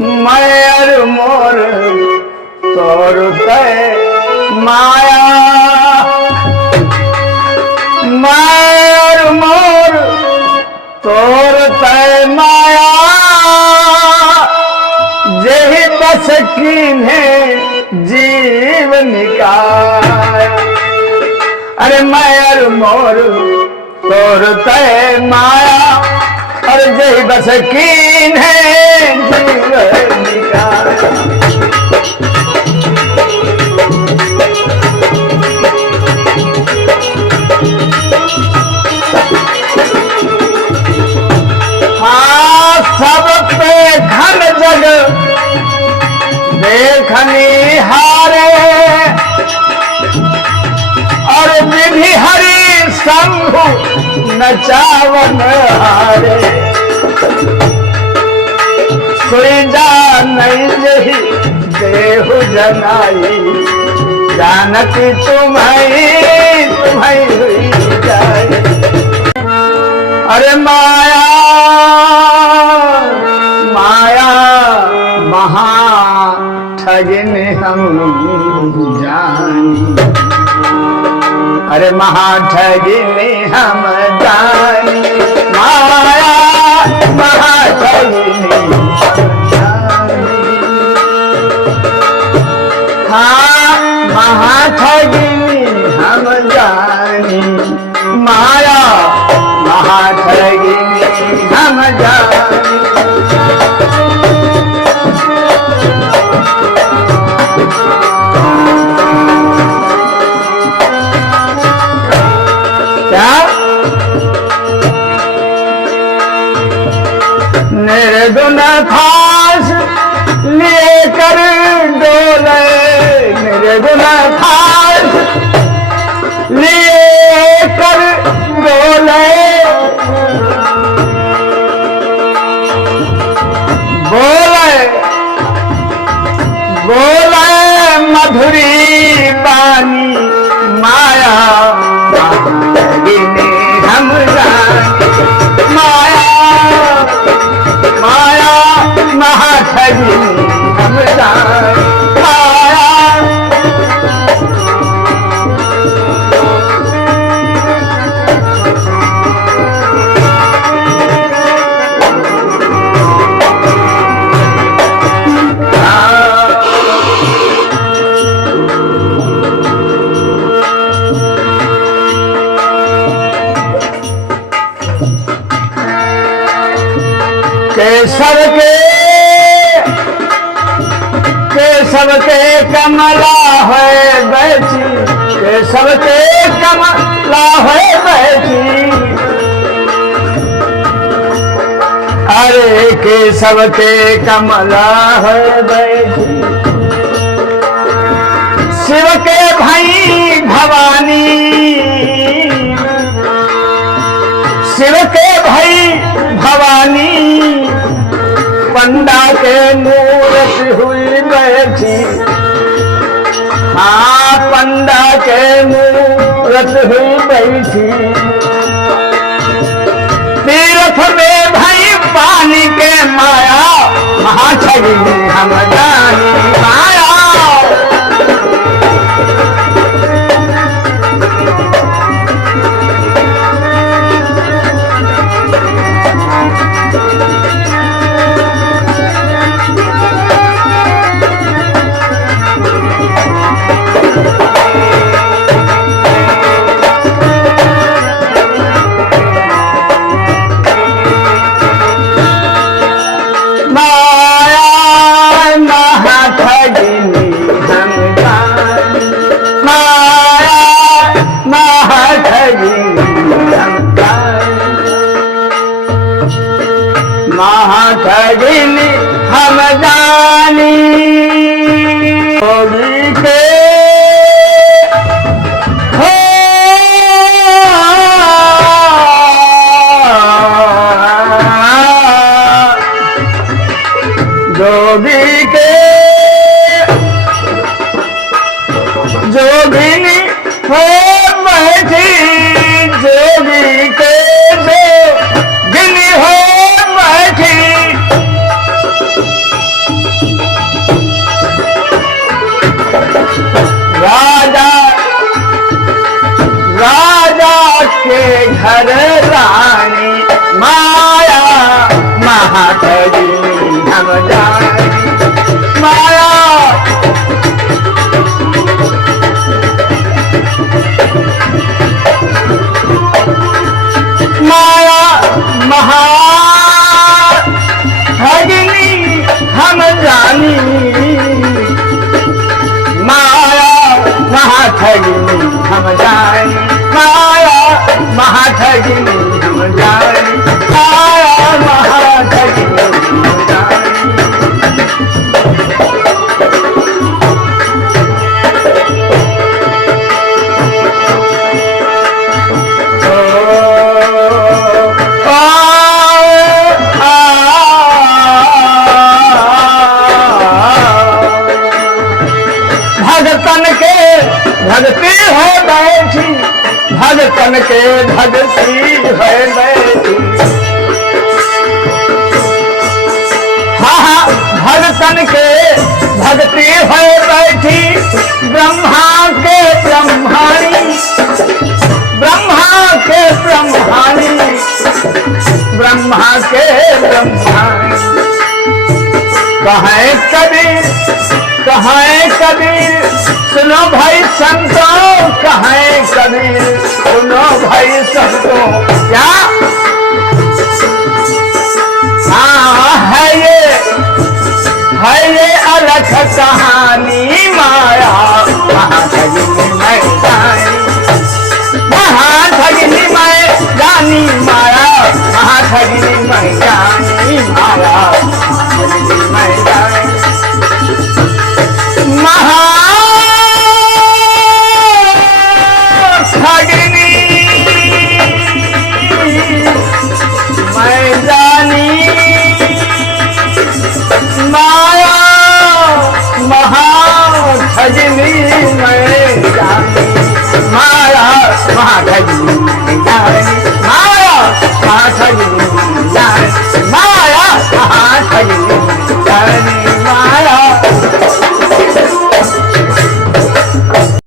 मैं और मोर तोर तय माया, मैं और मोर तोर तय माया, जेहि बस कीन्हे जीवन निकाय। अरे मैं और मोर तोर तय माया, और जेहि बस कीन्हे जीवन निकाय। हाँ सब पे घन जग देखनी हारे, और विधि हरि शंभु नचावन हारे। सोई जानई जही देहु जनाई, जानती तुम्हारी हुई जाए। अरे माया माया महा ठगिन हम जानी, अरे महा ठगिन हम जानी, माया महा ठगिन हम जानी। हाँ महा ठगिन हम जानी, माया महा ठगिन हम जानी। निर्गुण खास लेकर डोले, निर्गुण खास लेकर डोले, बोले बोले मधुरी बानी, माया ठगिन हम जानी, माया माया महा ठगिन हम जानी, माया। केशव के कमला है बैठी, केशव के कमला है बैठी, अरे केशव के कमला है बैठी। शिव के भाई भवानी, शिव के भाई भवानी, पंडा के मूर्ति हुई बैठी, हाँ पंडा के मूर्ति हुई बैठी। तीर्थ में भाई पानी के माया, महा ठगिन हम जानी, माया। महा ठगिन हम जानी, जोगी के हो जोगी के जोगिनी हो बैठी, जोगी के जोगिनी हो बैठी। हम जानी माया माया महा भगिनी हम जानी माया महाठगिनी हम जानी माया महाठगिनी हम जानी माया महाठगिनी हम जानी भगतन के भगती है बैठी भगतन के भगती है बैठी हाँ भगतन के भगती है बैठी ब्रह्मा के ब्रह्माणी ब्रह्मा के ब्रह्माणी ब्रह्मा के ब्रह्माणी कहे कबीर सुनो भाई संतों कहे कबीर सुनो भाई संतों क्या हाँ है ये अलग कहानी माया महाठगिनी मैं जानी माया महाठगिनी मैं जानी माया महाठगिनी मैं